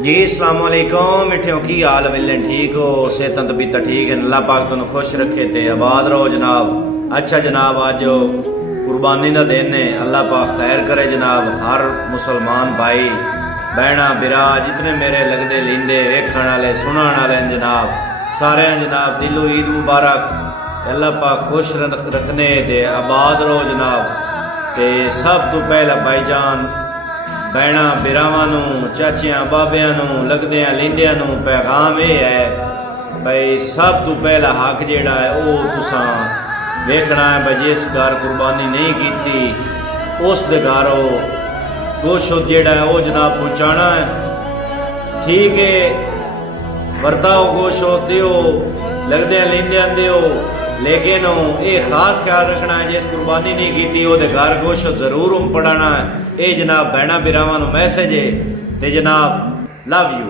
जी अस्सलाम वालेकुम मिठे की हाल मिले ठीक हो सेहत तबीयत ठीक है अल्लाह पाक तुम खुश रखे थे आबाद रहो जनाब। अच्छा जनाब आज कुर्बानी का दिन है अल्लाह पाक खैर करे जनाब। हर मुसलमान भाई बहना बिरा जितने मेरे लगते लींदे वेखण वाले सुनने वाले जनाब सारे जनाब दिलो ईद मुबारक। अल्लाह पाक खुश रखने ते आबाद रहो जनाब। ते सब तो पहला भाईजान भैणा बिरावां चाचियां बाबियां लगदियां लींदियां पैगाम ये है भाई सब तो पहला हक जेड़ा है वो तुसां वेखना है भाई जिस घर कुर्बानी नहीं की उस दे घर गोशत जेड़ा है वो जनाब पहुँचाना है। ठीक है वरताओ गोशत दियो लगदियां लींदियां दियो लेकिन ये खास ख्याल रखना है जिस कुर्बानी नहीं की वो घर गोशत जरूर पढ़ाना है। ये जनाब भैणा बिरावां मैसेज है ते जनाब लव यू।